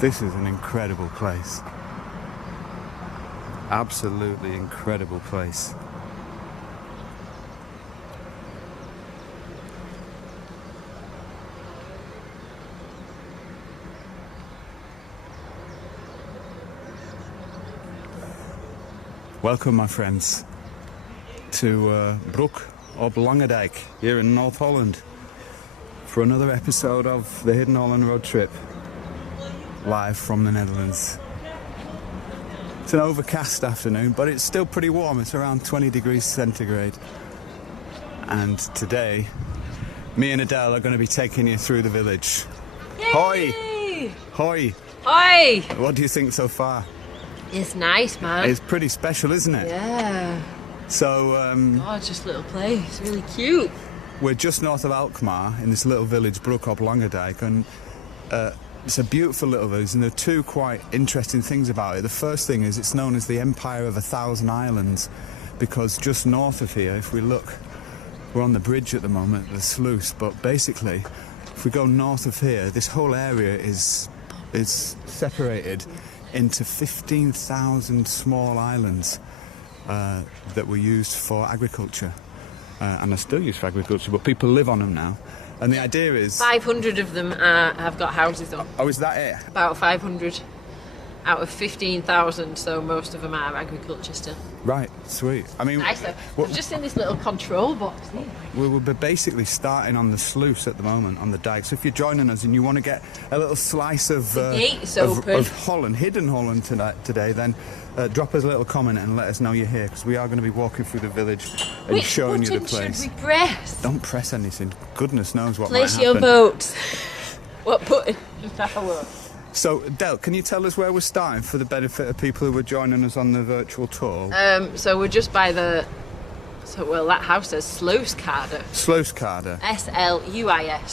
This is an incredible place. Absolutely incredible place. Welcome, my friends, to Broek Op Langedijk here in North Holland for another episode of the Hidden Holland road trip, live from the Netherlands. It's an overcast afternoon, but it's still pretty warm. It's around 20 degrees centigrade. And today, me and Adele are going to be taking you through the village. Yay! Hoi! Hoi! Hoi! What do you think so far? It's nice, man. It's pretty special, isn't it? Yeah. So, Gorgeous little place. Really cute. we're just north of Alkmaar in this little village, Broek Op Langedijk, and it's a beautiful little village, and there are two quite interesting things about it. The first thing is it's known as the Empire of 1,000 Islands, because just north of here, if we look, we're on the bridge at the moment, the sluice, but basically, if we go north of here, this whole area is separated into 15,000 small islands that were used for agriculture, and are still used for agriculture, but people live on them now. And the idea is 500 of them have got houses on. Oh, is that it? About 500 out of 15,000, so most of them are agriculture still. Right, sweet. I mean, Nice though. I'm just in this little control box here. we're basically starting on the sluice at the moment, on the dike. So if you're joining us and you want to get a little slice of gate's of open. Holland, Hidden Holland today, then drop us a little comment and let us know you're here, because we are going to be walking through the village and Which showing you the button place. should we press? Don't press anything. Goodness knows what Place might your happen. boat. What button? Just have a look. So, Del, can you tell us where we're starting for the benefit of people who are joining us on the virtual tour? So we're just by the. That house says Sluiskade. Sluiskade. Sluiskade,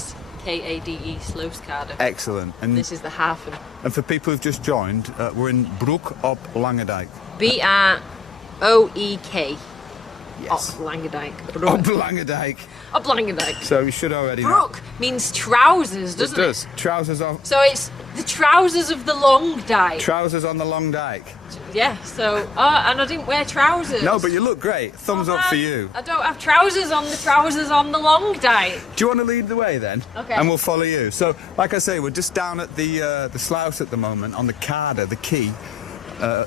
Sluiskade. Excellent. And This is the haven. And for people who've just joined, we're in Broek Op Langedijk. Broek. Yes. Op Langedijk. Op Langedijk. Op Langedijk. So you should already know. Broek means trousers, doesn't it? It does. Trousers off. So it's the trousers of the long dike. Trousers on the long dike. Yeah, so... and I didn't wear trousers. No, but you look great. Thumbs up for you. I don't have trousers on the long dike. Do you want to lead the way then? Okay. And we'll follow you. So, like I say, we're just down at the sluice at the moment, on the Kade, the quay,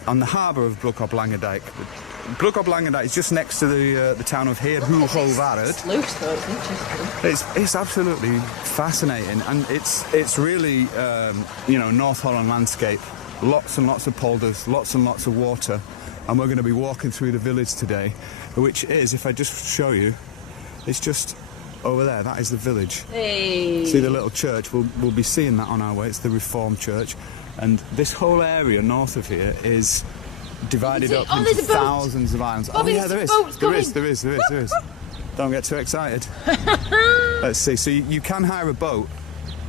on the harbour of Broek Op Langedijk. Broek Op Langedijk is just next to the town of Hidden Holland. It's loose though, it's interesting. It's absolutely fascinating, and it's really North Holland landscape. Lots and lots of polders, lots and lots of water, and we're going to be walking through the village today, which is, if I just show you, it's just over there. That is the village. Hey. See the little church? We'll be seeing that on our way. It's the Reformed Church, and this whole area north of here is divided up into there's a boat. thousands of islands. Bobby, Oh yeah, there is. There is. Don't get too excited. Let's see. So you can hire a boat,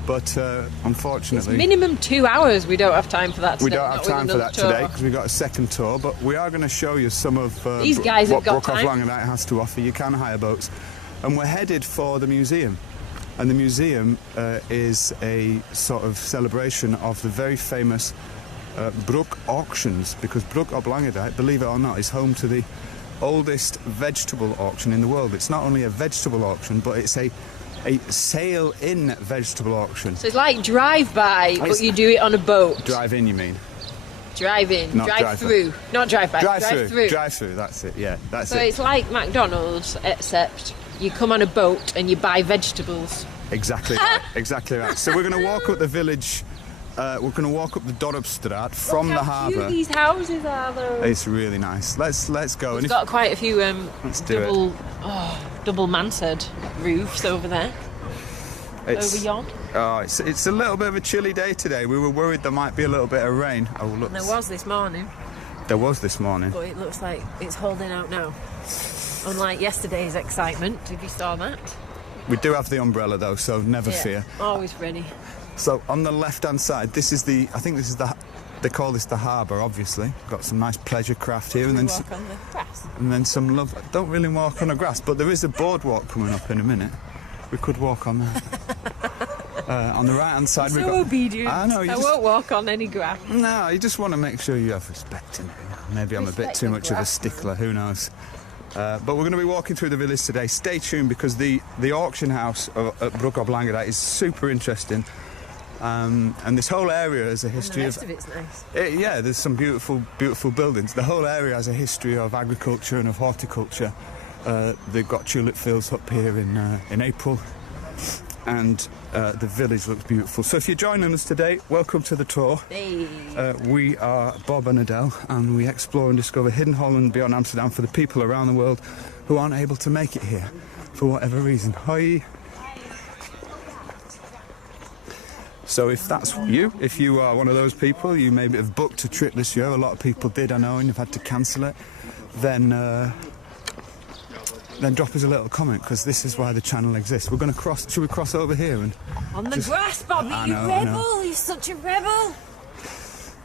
but unfortunately, Minimum 2 hours. We don't have time for that today. we don't have Not with time for another that tour. today because we've got a second tour. But we are going to show you some of These guys have what got Broek Op time. Langedijk has to offer. You can hire boats, and we're headed for the museum. And the museum is a sort of celebration of the very famous Broek auctions, because Broek Op Langedijk, believe it or not, is home to the oldest vegetable auction in the world. It's not only a vegetable auction, but it's a sail-in vegetable auction. So it's like drive-by, but you do it on a boat. Drive-in, you mean? Drive-in, Not drive-through. Not drive-by, drive-through. Drive-through, that's it, yeah, that's So it. it's like McDonald's, except you come on a boat and you buy vegetables. Exactly right, exactly right. So we're going to walk up the village, we're going to walk up the Dorpstraat from Look the how cute harbour. these houses are, though. It's really nice. Let's go. It's got quite a few Let's do double mansard roofs over there. Over yon. Oh, it's a little bit of a chilly day today. We were worried there might be a little bit of rain. Oh, look. There was this morning, There was this morning. but it looks like it's holding out now. Unlike yesterday's excitement, if you saw that. We do have the umbrella though, so never fear. Always ready. So on the left-hand side, I think this is they call this the harbour, obviously. Got some nice pleasure craft here, and then Walk on the grass. and then some love. Don't really walk on the grass, but there is a boardwalk coming up in a minute. We could walk on that. On the right-hand side, I'm so obedient. I know. I won't walk on any grass. No, you just want to make sure you have respect in it. Maybe I'm a bit too much of a stickler. Who knows? But we're going to be walking through the village today. Stay tuned because the auction house at Broek Op Langedijk is super interesting. And this whole area has a history of... it's nice. Yeah, there's some beautiful buildings. The whole area has a history of agriculture and of horticulture. They've got tulip fields up here in April. And the village looks beautiful. So if you're joining us today, welcome to the tour. Hey. We are Bob and Adele, and we explore and discover Hidden Holland Beyond Amsterdam for the people around the world who aren't able to make it here for whatever reason. Hi. So if that's you, if you are one of those people, you maybe have booked a trip this year, a lot of people did, I know, and you've had to cancel it, then drop us a little comment, because this is why the channel exists. We're going to cross... Should we cross over here and... On the grass, Bobby, you rebel! You're such a rebel!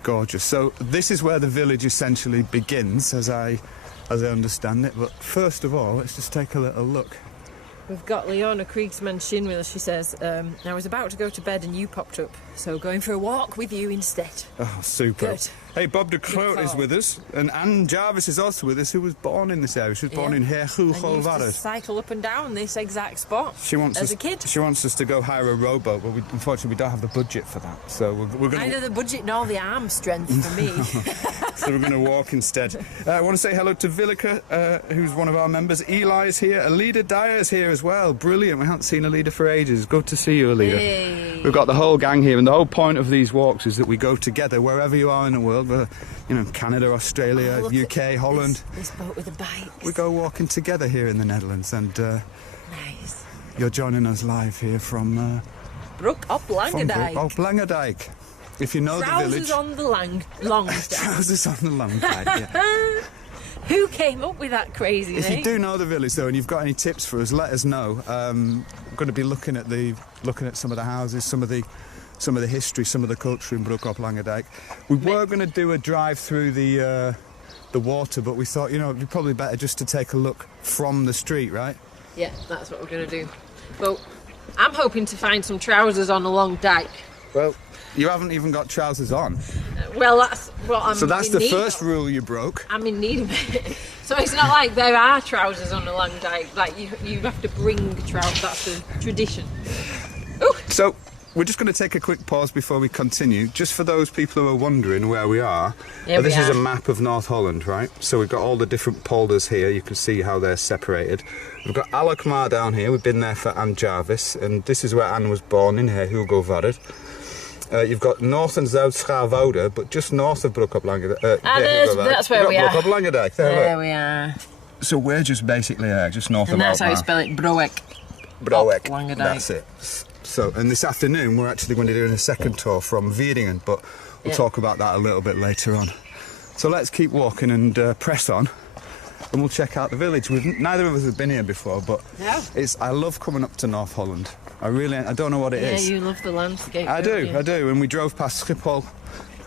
Gorgeous. So this is where the village essentially begins, as I understand it. But first of all, let's just take a little look. We've got Leona Kriegsman Shin with us. She says, I was about to go to bed and you popped up, so going for a walk with you instead. Oh, super. Good. Hey, Bob de Groot is with us, and Anne Jarvis is also with us, who was born in this area. She was born in Harbour. And used to cycle up and down this exact spot as a kid. She wants us to go hire a rowboat, but unfortunately we don't have the budget for that. So we're going to... Neither the budget nor the arm strength for me. So we're going to walk instead. I want to say hello to Villeke, who's one of our members. Eli is here. Alida Dyer is here as well. Brilliant. We haven't seen Alida for ages. Good to see you, Alida. Hey. We've got the whole gang here, and the whole point of these walks is that we go together wherever you are in the world. Canada, Australia, UK, Holland. This boat with the bikes. We go walking together here in the Netherlands, and nice. You're joining us live here from Broek Op Langedijk. Broek Op Langedijk. If you know Trousers the village. on the Langedijk. Trousers on the Langedijk. Yeah. Who came up with that crazy If name? you do know the village though, and you've got any tips for us, let us know. I'm going to be looking at some of the houses, some of the history, some of the culture in Broek Op Langedijk. We were going to do a drive through the water, but we thought, it'd be probably better just to take a look from the street, right? Yeah, that's what we're going to do. Well, I'm hoping to find some trousers on a long dike. Well, you haven't even got trousers on. Well, that's what I'm. So that's the first rule you broke. I'm in need of it. So it's not like there are trousers on a long dike. Like you have to bring trousers. That's the tradition. Ooh. So we're just going to take a quick pause before we continue. Just for those people who are wondering where we are. This is a map of North Holland, right? So we've got all the different polders here. You can see how they're separated. We've got Alkmaar down here. We've been there for Anne Jarvis, and this is where Anne was born in here, Hugo Varder. You've got North and Zuid Schavoude, but just north of Broek Op Langedijk. That's where we are. Broek Op Langedijk. There we are. So we're just basically just north of And that's Alkmaar. how you spell it, Broek. Broek. Langedijk. That's it. So, and this afternoon we're actually going to do a second tour from Vieringen, but we'll talk about that a little bit later on. So let's keep walking and press on, and we'll check out the village. Neither of us have been here before, but I love coming up to North Holland. I don't know what it is. Yeah, you love the landscape. I do. And we drove past Schiphol.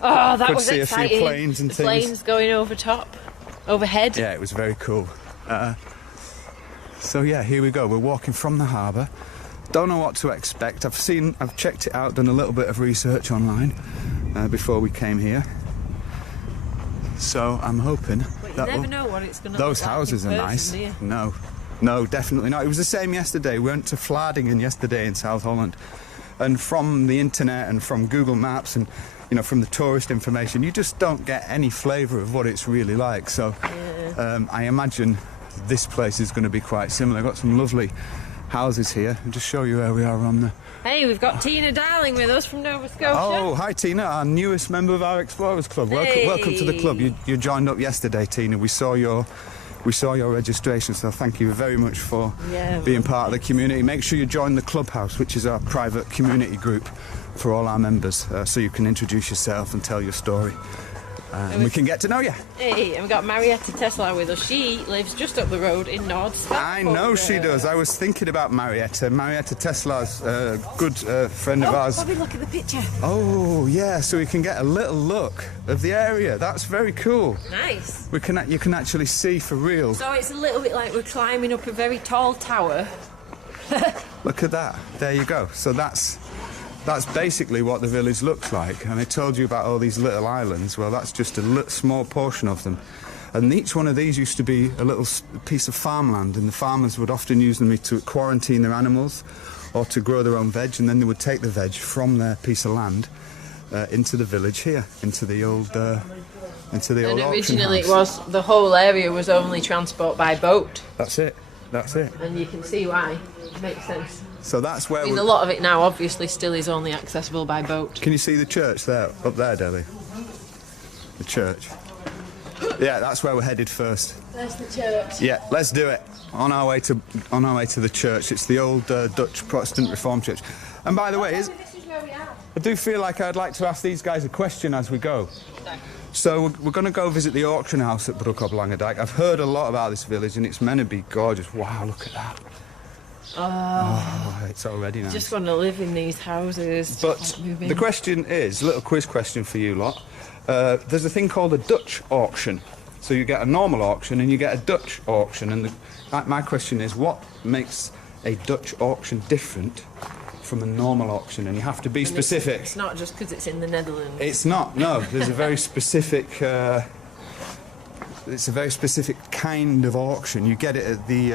Oh, that Could was see exciting. a few planes and things. Planes going overhead. Yeah, it was very cool. So yeah, here we go. We're walking from the harbour. Don't know what to expect. I've checked it out, done a little bit of research online before we came here. So I'm hoping that you never know what it's going to those houses are nice. No, definitely not. It was the same yesterday. We went to Vlaardingen yesterday in South Holland, and from the internet and from Google Maps and from the tourist information, you just don't get any flavour of what it's really like. So I imagine this place is going to be quite similar. I've got some lovely houses here. I'll just show you where we are on the... Hey, we've got Tina Darling with us from Nova Scotia. Oh, hi Tina, our newest member of our Explorers Club. Hey. Welcome to the club. You joined up yesterday, Tina. We saw your registration, so thank you very much for being part of the community. Make sure you join the Clubhouse, which is our private community group for all our members, so you can introduce yourself and tell your story. And we can get to know you. Hey, and we've got Marietta Tesla with us. She lives just up the road in North. I know she does. I was thinking about Marietta. Marietta Tesla's a good friend of ours. Bobby, look at the picture. Oh, yeah, so we can get a little look of the area. That's very cool. Nice. You can actually see for real. So it's a little bit like we're climbing up a very tall tower. Look at that. There you go. So that's that's basically what the village looks like. And I told you about all these little islands. Well, that's just a small portion of them. And each one of these used to be a little piece of farmland, and the farmers would often use them to quarantine their animals or to grow their own veg, and then they would take the veg from their piece of land into the village here, into the old auction originally house. the whole area was only transport by boat. That's it. And you can see why. It makes sense. So that's where I mean, a lot of it now obviously still is only accessible by boat. Can you see the church there, up there, Deli? The church. Yeah, that's where we're headed first. There's the church. Yeah, let's do it. On our way to the church. It's the old Dutch Protestant Reformed Church. And by the way, this is where we are. I do feel like I'd like to ask these guys a question as we go. So we're going to go visit the auction house at Broek Op Langedijk. I've heard a lot about this village, and it's meant to be gorgeous. Wow, look at that. Oh, it's already nice. Just want to live in these houses. But the question is, a little quiz question for you lot. There's a thing called a Dutch auction. So you get a normal auction and you get a Dutch auction. And my question is, what makes a Dutch auction different from a normal auction? And you have to be specific. It's not just because it's in the Netherlands. It's not, no. There's a very specific... it's a very specific kind of auction. You get it at the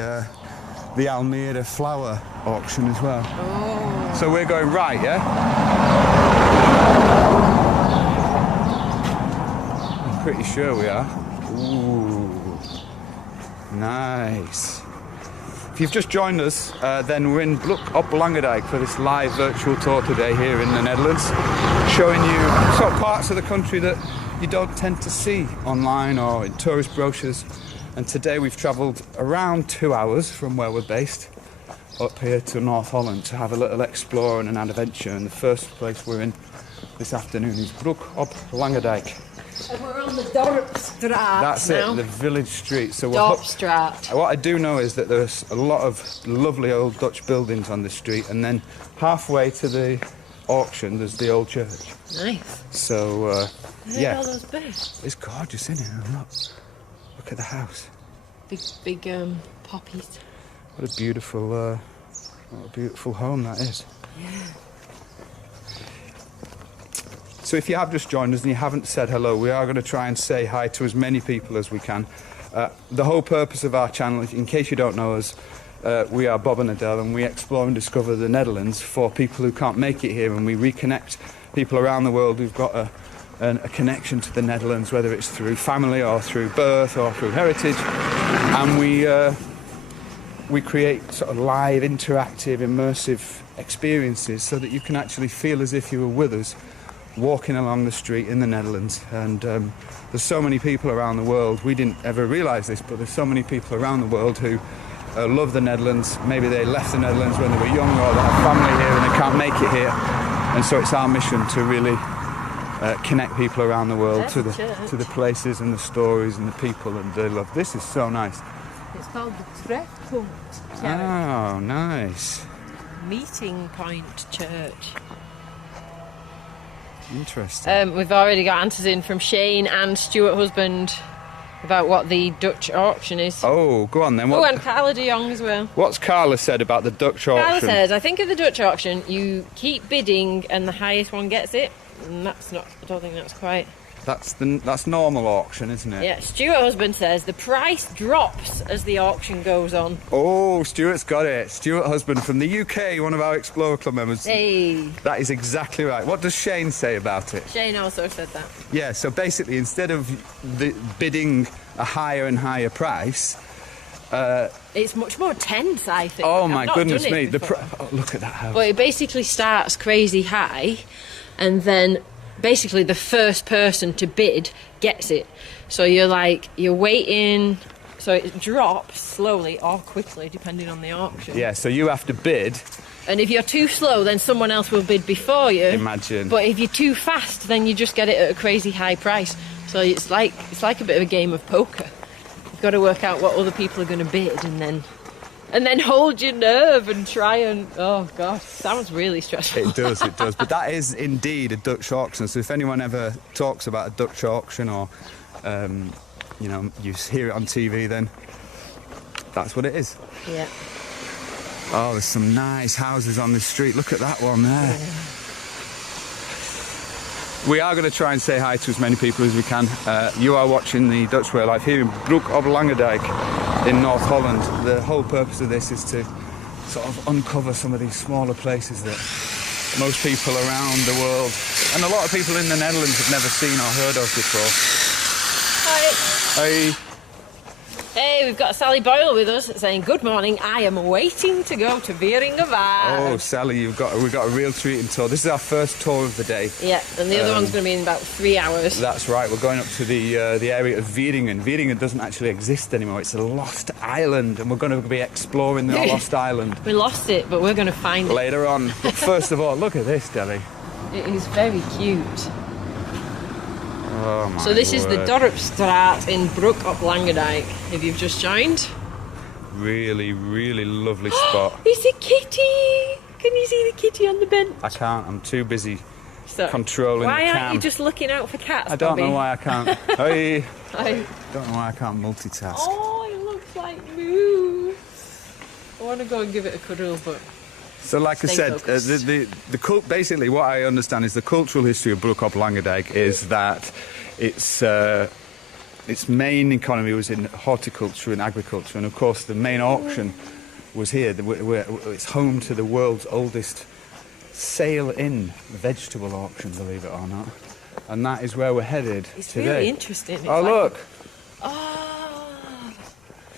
Almere flower auction as well. Oh. So we're going right, yeah? I'm pretty sure we are. Ooh, nice. If you've just joined us, then we're in Broek Op Langedijk for this live virtual tour today here in the Netherlands, showing you sort of parts of the country that you don't tend to see online or in tourist brochures. And today we've travelled around 2 hours from where we're based up here to North Holland to have a little explore and an adventure. And the first place we're in this afternoon is Broek Op Langedijk. And we're on the Dorpstraat. That's now. it, the village street. So Dorpstraat. what I do know is that there's a lot of lovely old Dutch buildings on the street, and then halfway to the auction there's the old church. Nice. So yeah, All those birds. it's gorgeous, isn't it? Look at the house. Big poppies. What a beautiful home that is. Yeah. So if you have just joined us and you haven't said hello, we are going to try and say hi to as many people as we can. The whole purpose of our channel, in case you don't know us, we are Bob and Adele, and we explore and discover the Netherlands for people who can't make it here, and we reconnect people around the world who've got a connection to the Netherlands, whether it's through family or through birth or through heritage, and we create sort of live, interactive, immersive experiences so that you can actually feel as if you were with us walking along the street in the Netherlands. And there's so many people around the world, we didn't ever realise this, but there's so many people around the world who love the Netherlands. Maybe they left the Netherlands when they were young, or they have family here and they can't make it here, and so it's our mission to really connect people around the world to the places and the stories and the people that they love. This is so nice. It's called the Trefpunt Church. Oh, nice. Meeting Point Church. Interesting. We've already got answers in from Shane and Stuart Husband about what the Dutch auction is. Oh, go on then. Oh, and Carla de Jong as well. What's Carla said about the Dutch auction? Carla says, I think of the Dutch auction, you keep bidding and the highest one gets it. And that's not, I don't think that's quite... That's normal auction, isn't it? Yeah, Stuart Husband says the price drops as the auction goes on. Oh, Stuart's got it. Stuart Husband from the UK, one of our Explorer Club members. Hey. That is exactly right. What does Shane say about it? Shane also said that. Yeah, so basically, instead of bidding a higher and higher price... it's much more tense, I think. Oh, my goodness me. Oh, look at that house. But it basically starts crazy high, and then... basically the first person to bid gets it. So you're waiting, so it drops slowly or quickly depending on the auction. Yeah, so you have to bid. And if you're too slow, then someone else will bid before you. Imagine. But if you're too fast, then you just get it at a crazy high price. So it's like a bit of a game of poker. You've got to work out what other people are going to bid, and then hold your nerve and try and... Oh, gosh, sounds really stressful. It does. But that is indeed a Dutch auction. So if anyone ever talks about a Dutch auction or, you hear it on TV, then that's what it is. Yeah. Oh, there's some nice houses on this street. Look at that one there. Yeah. We are going to try and say hi to as many people as we can. You are watching the Dutch Way of Life here in Broek Op Langedijk in North Holland. The whole purpose of this is to sort of uncover some of these smaller places that most people around the world, and a lot of people in the Netherlands, have never seen or heard of before. Hi. Hey. Hey, we've got Sally Boyle with us saying, good morning, I am waiting to go to Wieringenwaard. Oh, Sally, we've got a real treat in tour. This is our first tour of the day. Yeah, and the other one's going to be in about 3 hours. That's right, we're going up to the area of Wieringen. Wieringen doesn't actually exist anymore, it's a lost island, and we're going to be exploring the lost island. We lost it, but we're going to find it. Later on. But first of all, look at this, Deli. It is very cute. Oh my So this is the word. Dorpstraat in Broek Op Langedijk, if you've just joined. Really, really lovely spot. It's a kitty! Can you see the kitty on the bench? I can't, I'm too busy So, controlling why the aren't cam. you just looking out for cats, I don't Bobby? know why I can't. Hey. I... Don't know why I can't multitask. Oh, it looks like Moo. I want to go and give it a cuddle, but... So, like I Stay said, focused. basically what I understand is the cultural history of Broek Op Langedijk is that its main economy was in horticulture and agriculture, and of course the main auction was here. It's home to the world's oldest sail-in vegetable auction, believe it or not, and that is where we're headed It's today. really interesting. It's Oh, like look! Oh,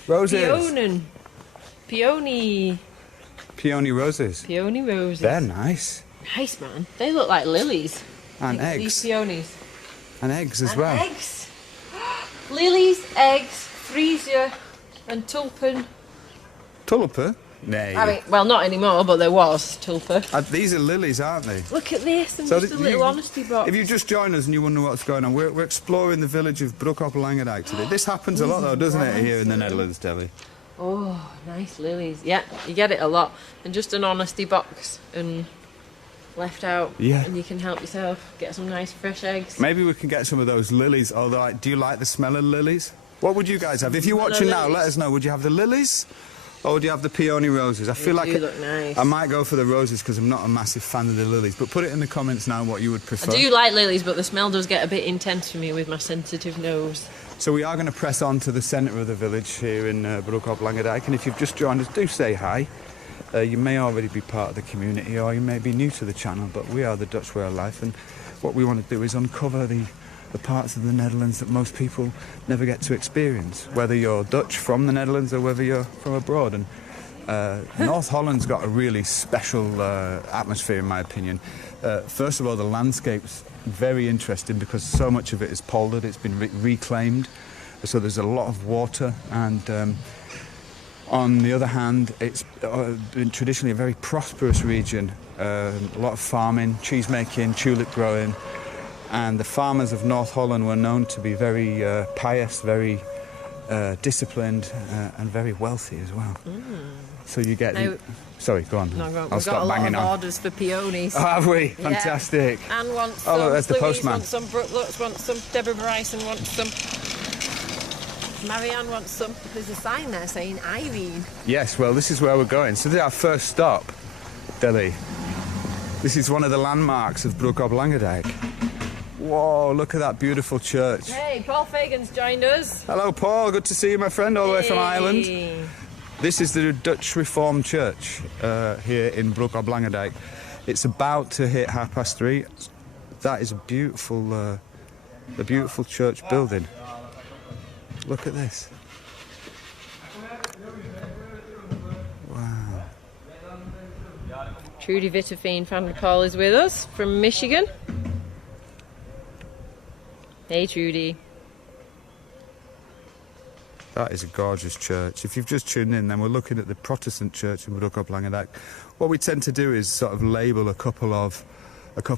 Roses! peony roses. Peony roses. They're nice. Nice, man. They look like lilies. And These eggs. peonies. And eggs as And well. eggs. Lilies, eggs, freesia, and tulpen. Tulpen? Nay. I mean, well, not anymore, but there was tulpen. These are lilies, aren't they? Look at this, and So just a that little you- honesty box. If you just join us and you wonder what's going on, we're exploring the village of Broek Op Langedijk today. This happens a lot though, doesn't it, here in the Netherlands, Debbie? Oh, nice lilies. Yeah, you get it a lot. And just an honesty box and left out. Yeah. And you can help yourself get some nice fresh eggs. Maybe we can get some of those lilies, although do you like the smell of lilies? What would you guys have? If you're watching now, let us know. Would you have the lilies or would you have the peony roses? I feel like do look nice. I might go for the roses because I'm not a massive fan of the lilies, but put it in the comments now what you would prefer. I do like lilies, but the smell does get a bit intense for me with my sensitive nose. So we are going to press on to the centre of the village here in Broek Op Langedijk, and if you've just joined us, do say hi. You may already be part of the community or you may be new to the channel, but we are the Dutch Way of Life, and what we want to do is uncover the parts of the Netherlands that most people never get to experience, whether you're Dutch from the Netherlands or whether you're from abroad. And North Holland's got a really special atmosphere, in my opinion. First of all, the landscape's very interesting because so much of it is poldered, it's been reclaimed, so there's a lot of water, and on the other hand, it's been traditionally a very prosperous region. A lot of farming, cheese making, tulip growing, and the farmers of North Holland were known to be very pious, very disciplined, and very wealthy as well. So you get... Now- Sorry, go on. No, I'll we've got stop a lot banging of on. orders for peonies. Oh, have we? Yeah. Fantastic. Anne wants some. Oh, look, there's the Louise postman. wants some. Brooke Lutz wants some. Deborah Bryson wants some. Marianne wants some. There's a sign there saying Irene. Yes, well, this is where we're going. So this is our first stop, Delhi. This is one of the landmarks of Broek Op Langedijk. Whoa, look at that beautiful church. Hey, Paul Fagan's joined us. Hello, Paul. Good to see you, my friend, all the way from Ireland. Hey. This is the Dutch Reformed Church here in Broek Op Langedijk. It's about to hit 3:30. That is a beautiful church building. Look at this. Wow. Trudy Witteveen van der Paul is with us from Michigan. Hey, Trudy. That is a gorgeous church. If you've just tuned in, then we're looking at the Protestant church in Broek Op Langedijk. What we tend to do is sort of label a couple of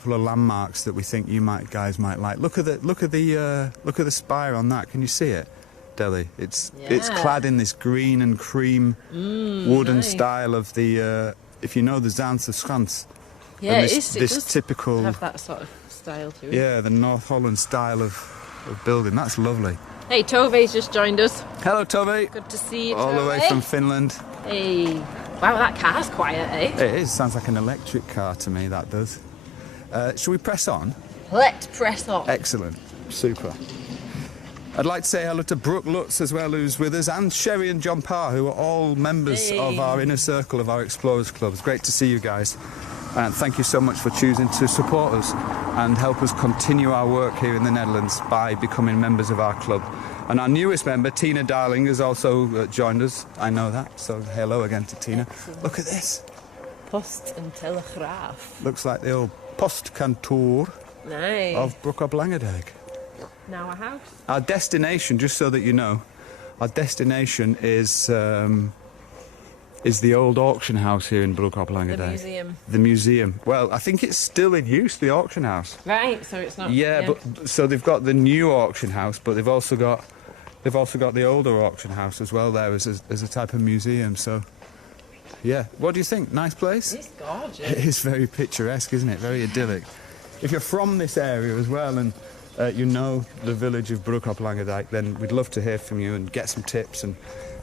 landmarks that we think you guys might like. Look at the spire on that. Can you see it, Delhi? It's clad in this green and cream wooden nice. style of the if you know the Zaanse Schans. Yeah, and it this, is. It this does typical have that sort of style to it. the North Holland style of building. That's lovely. Hey, Tove's just joined us. Hello, Tove. Good to see you, All the way Tove. from Finland. Hey. Wow, that car's quiet, eh? It is. Sounds like an electric car to me, that does. Shall we press on? Let's press on. Excellent. Super. I'd like to say hello to Brooke Lutz as well, who's with us, and Sherry and John Parr, who are all members of our inner circle of our Explorers Club. It's great to see you guys. And thank you so much for choosing to support us and help us continue our work here in the Netherlands by becoming members of our club. And our newest member, Tina Darling, has also joined us. I know that, so hello again to Tina. Excellent. Look at this. Post and Telegraaf. Looks like the old postkantoor Nice. of Broek Op Langedijk. Now a house. Our destination, just so that you know, our destination is the old auction house here in Broek Op Langedijk. The museum. The museum. Well, I think it's still in use, the auction house. Right, so it's not... Yeah, but so they've got the new auction house, but they've also got the older auction house as well there as a type of museum. So, yeah. What do you think? Nice place? It's gorgeous. It is very picturesque, isn't it? Very idyllic. If you're from this area as well and you know the village of Broek Op Langedijk, then we'd love to hear from you and get some tips. And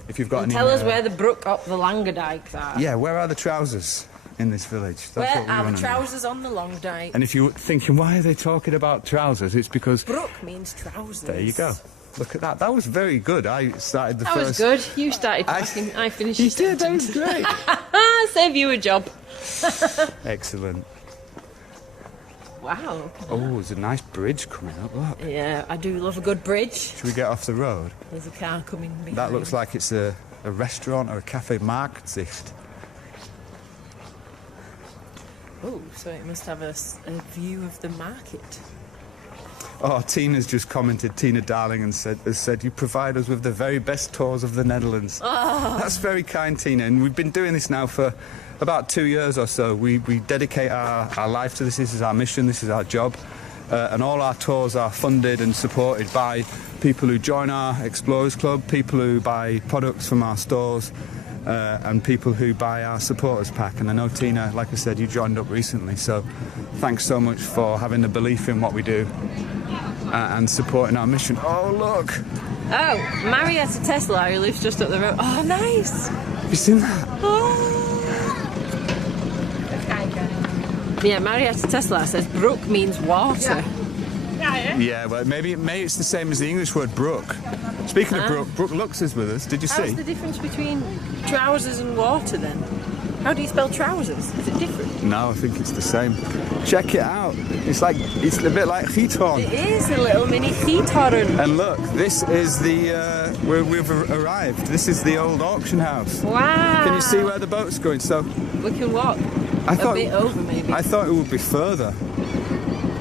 if you've got any... Tell us where the Broek Op the Langedijks are. Yeah, where are the trousers in this village? That's Where what we are wanna the know. trousers on the Langdijk? And if you're thinking, why are they talking about trousers? It's because... Broek means trousers. There you go. Look at that. That was very good. I started the That first... was good. You started talking, I finished You your did, that was sentence. great. Save you a job. Excellent. Wow. Oh, there's a nice bridge coming up, look. Yeah, I do love a good bridge. Should we get off the road? There's a car coming behind. That looks like it's a restaurant or a cafe Marktzicht. Oh, so it must have a view of the market. Oh, Tina's just commented, Tina Darling, and has said, you provide us with the very best tours of the Netherlands. Oh. That's very kind, Tina, and we've been doing this now for about 2 years or so. We dedicate our life to this. This is our mission, this is our job, and all our tours are funded and supported by people who join our Explorers Club, people who buy products from our stores, and people who buy our supporters pack. And I know, Tina, like I said, you joined up recently, so thanks so much for having the belief in what we do and supporting our mission. Oh, look! Oh, Marietta Tesla, who lives just up the road. Oh, nice! Have you seen that? Oh. Yeah, Marietta Tesla says Broek means water. Yeah, well, maybe it's the same as the English word brook. Speaking of brook, Brooke Lux is with us. Did you see? What's the difference between trousers and water then? How do you spell trousers? Is it different? No, I think it's the same. Check it out. It's a bit like Giethoorn. It is a little mini Giethoorn. And look, this is where we've arrived. This is the old auction house. Wow. Can you see where the boat's going? So We can walk I a thought bit over maybe. I thought it would be further,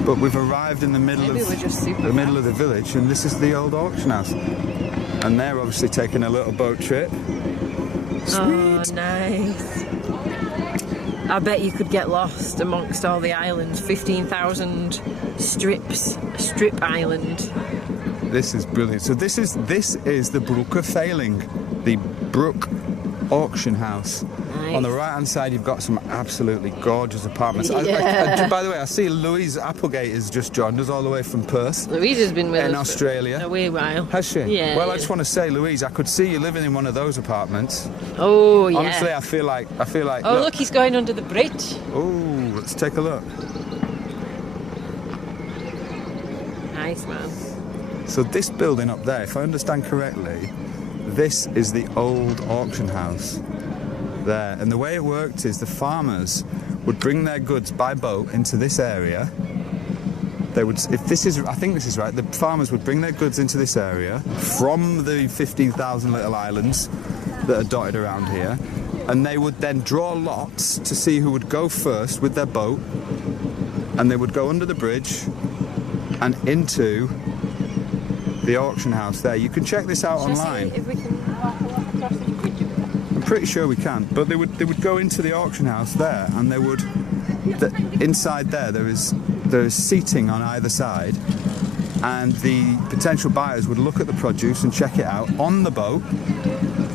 but we've arrived in the middle Maybe we're just super of the village, and this is the old auction house. And they're obviously taking a little boat trip. Sweet. Oh, nice. I bet you could get lost amongst all the islands. 15,000 strip island. This is brilliant. So this is the Broeke Veiling, the Broek auction house. Nice. On the right hand side you've got some absolutely gorgeous apartments. Yeah. By the way, I see Louise Applegate has just joined us all the way from Perth Louise has been with in us Australia. for a wee while. Has she? Yeah. Well, I just want to say, Louise, I could see you living in one of those apartments. Oh, yeah. Honestly, I feel like. Oh, look, he's going under the bridge. Oh, let's take a look. Nice, man. So this building up there, if I understand correctly, this is the old auction house there. And the way it worked is the farmers would bring their goods by boat into this area. They would, I think this is right, the farmers would bring their goods into this area from the 15,000 little islands that are dotted around here, and they would then draw lots to see who would go first with their boat, and they would go under the bridge and into the auction house there. You can check this out online. If we can walk across the bridge. I'm pretty sure we can, but they would go into the auction house there, and they would inside there is seating on either side, and the potential buyers would look at the produce and check it out on the boat.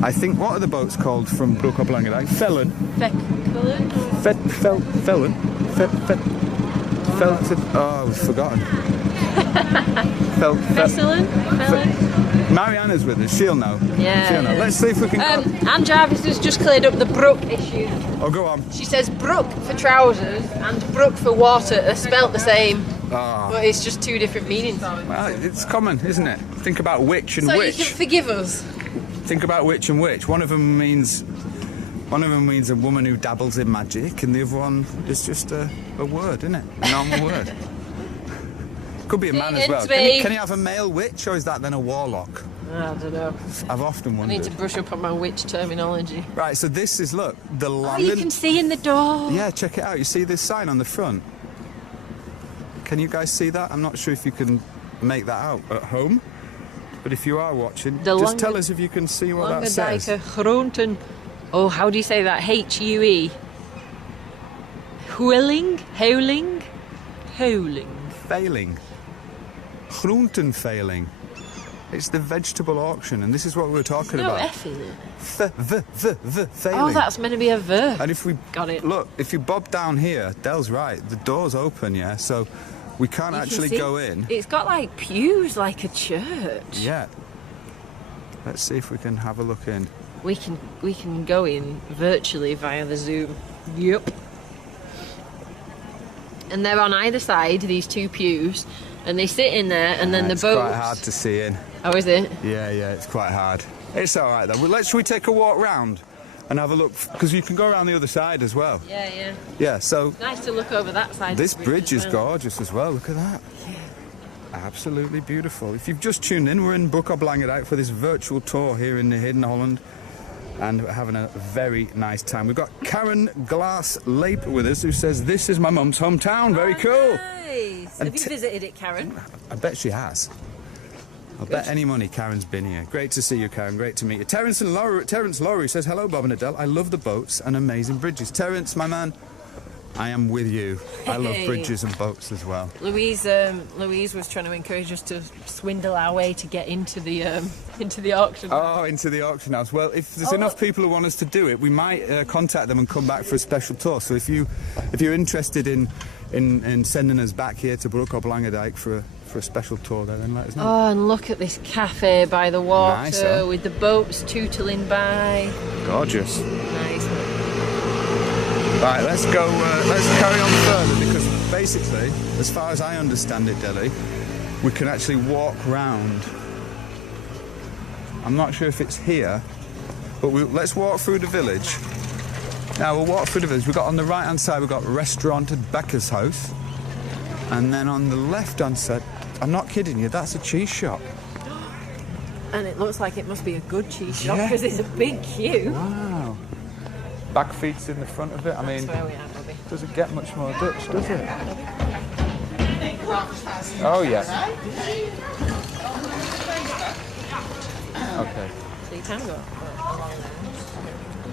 I think, what are the boats called from Broek Op Langedijk? Vellen. Oh, I've forgotten. Vesselen? Marianne's with us, she'll know. Yeah. She'll know. Let's see if we can go. Anne Jarvis has just cleared up the brook issue. Oh, go on. She says brook for trousers and brook for water are spelt the same. Oh. But it's just two different meanings. Well, it's common, isn't it? Think about witch and So witch. you can forgive us. Think about witch and witch. One of them means a woman who dabbles in magic, and the other one is just a word, isn't it? A normal word. Could be a man as well. Can you have a male witch, or is that then a warlock? I don't know. I've often I wondered. need to brush up on my witch terminology. Right, so this is, look, the Oh, London... you can see in the door. Yeah, check it out. You see this sign on the front? Can you guys see that? I'm not sure if you can make that out at home, but if you are watching, just tell us if you can see what that says. Langedijk Groenten. Oh, how do you say that? H-U-E. Houling? Howling? Howling. Failing. Groentenveiling. It's the vegetable auction, and this is what we were talking No about. F in it. Failing. Oh, that's meant to be a verb. And if we Got it. look, if you bob down here, Del's right. The door's open, yeah. So we can't You can actually see go in. It's got like pews, like a church. Yeah. Let's see if we can have a look in. We can go in virtually via the Zoom. Yep. And they're on either side, these two pews, and they sit in there, and then the It's boats. quite hard to see in. Oh, is it? Yeah, it's quite hard. It's all right though. Well, should we take a walk round and have a look? Because you can go around the other side as well. Yeah. Yeah. So Nice to look over that side. this of the bridge as is well. gorgeous as well. Look at that. Absolutely beautiful. If you've just tuned in, we're in Broek Op Langedijk for this virtual tour here in the Hidden Holland, and we're having a very nice time. We've got Karen Glass-Lape with us, who says, this is my mum's hometown. Very cool. Nice. And Have you visited it, Karen? I bet she has. I'll bet any money Karen's been here. Great to see you, Karen. Great to meet you. Terence Laurie says, hello, Bob and Adele. I love the boats and amazing bridges. Terence, my man, I am with you. I love bridges and boats as well. Louise was trying to encourage us to swindle our way to get into the auction. Oh, into the auction house. Well, if there's enough people who want us to do it, we might contact them and come back for a special tour. So if you're interested in sending us back here to Broek Op Langedijk for a special tour there, then let us know. Oh, and look at this cafe by the water Nice, huh? with the boats tootling by. Gorgeous. Nice. Right, let's go. Let's carry on further, because basically, as far as I understand it, Delhi, we can actually walk round. I'm not sure if it's here, but let's walk through the village. Now we'll walk through the village. We've got on the right-hand side, we've got Restaurant at Becker's house, and then on the left-hand side, I'm not kidding you, that's a cheese shop. And it looks like it must be a good cheese shop Yeah. because it's a big queue. Wow. Back feet's in the front of it. I mean, That's where we are, Bobby. doesn't get much more Dutch, does it? Oh, yeah. Okay. So you can go along there.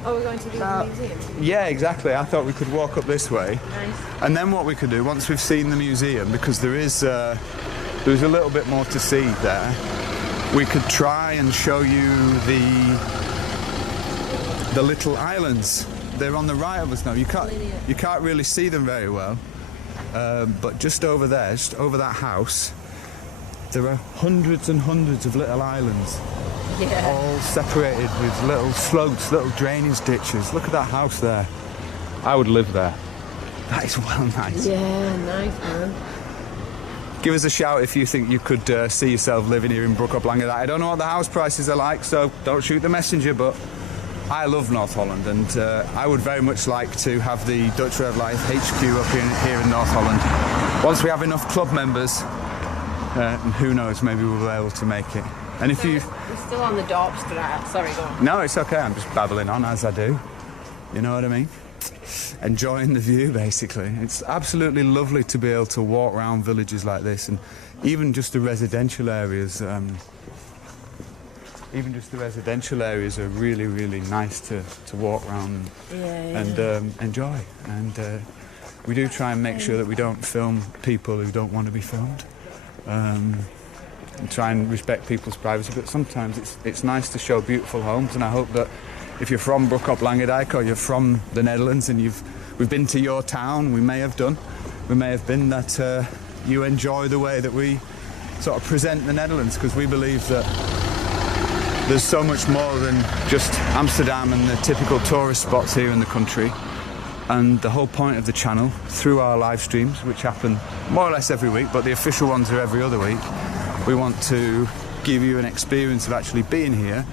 Oh, we're going to do the museum. Yeah, exactly. I thought we could walk up this way. Nice. And then what we could do, once we've seen the museum, because there's a little bit more to see there, we could try and show you the little islands. They're on the right of us now. You can't really see them very well, but just over there, just over that house, there are hundreds and hundreds of little islands, Yeah. all separated with little slopes, little drainage ditches. Look at that house there. I would live there. That is well nice. Yeah, nice, man. Give us a shout if you think you could see yourself living here in Broek Op Langedijk. I don't know what the house prices are like, so don't shoot the messenger, but I love North Holland, and I would very much like to have the Dutch Rev Life HQ up here in North Holland. Once we have enough club members, who knows, maybe we'll be able to make it. And if you... We're still on the Dorpstraat. Sorry, go on. No, it's okay, I'm just babbling on as I do. You know what I mean? Enjoying the view, basically. It's absolutely lovely to be able to walk around villages like this, and even just the residential areas. Even just the residential areas are really, really nice to walk around and enjoy. And we do try and make sure that we don't film people who don't want to be filmed. And try and respect people's privacy, but sometimes it's nice to show beautiful homes, and I hope that if you're from Broek Op Langedijk or you're from the Netherlands and we've been to your town, we may have been, that you enjoy the way that we sort of present the Netherlands, because we believe that there's so much more than just Amsterdam and the typical tourist spots here in the country. And the whole point of the channel, through our live streams, which happen more or less every week, but the official ones are every other week, we want to give you an experience of actually being here,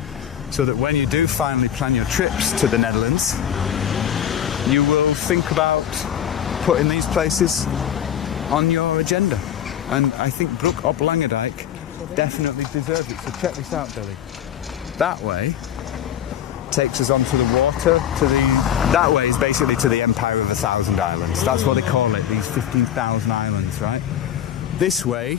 so that when you do finally plan your trips to the Netherlands, you will think about putting these places on your agenda. And I think Broek Op Langedijk definitely deserves it. So check this out, Billy. That way takes us onto the water, that way is basically to the Empire of 1,000 Islands. That's what they call it, these 15,000 islands, right? This way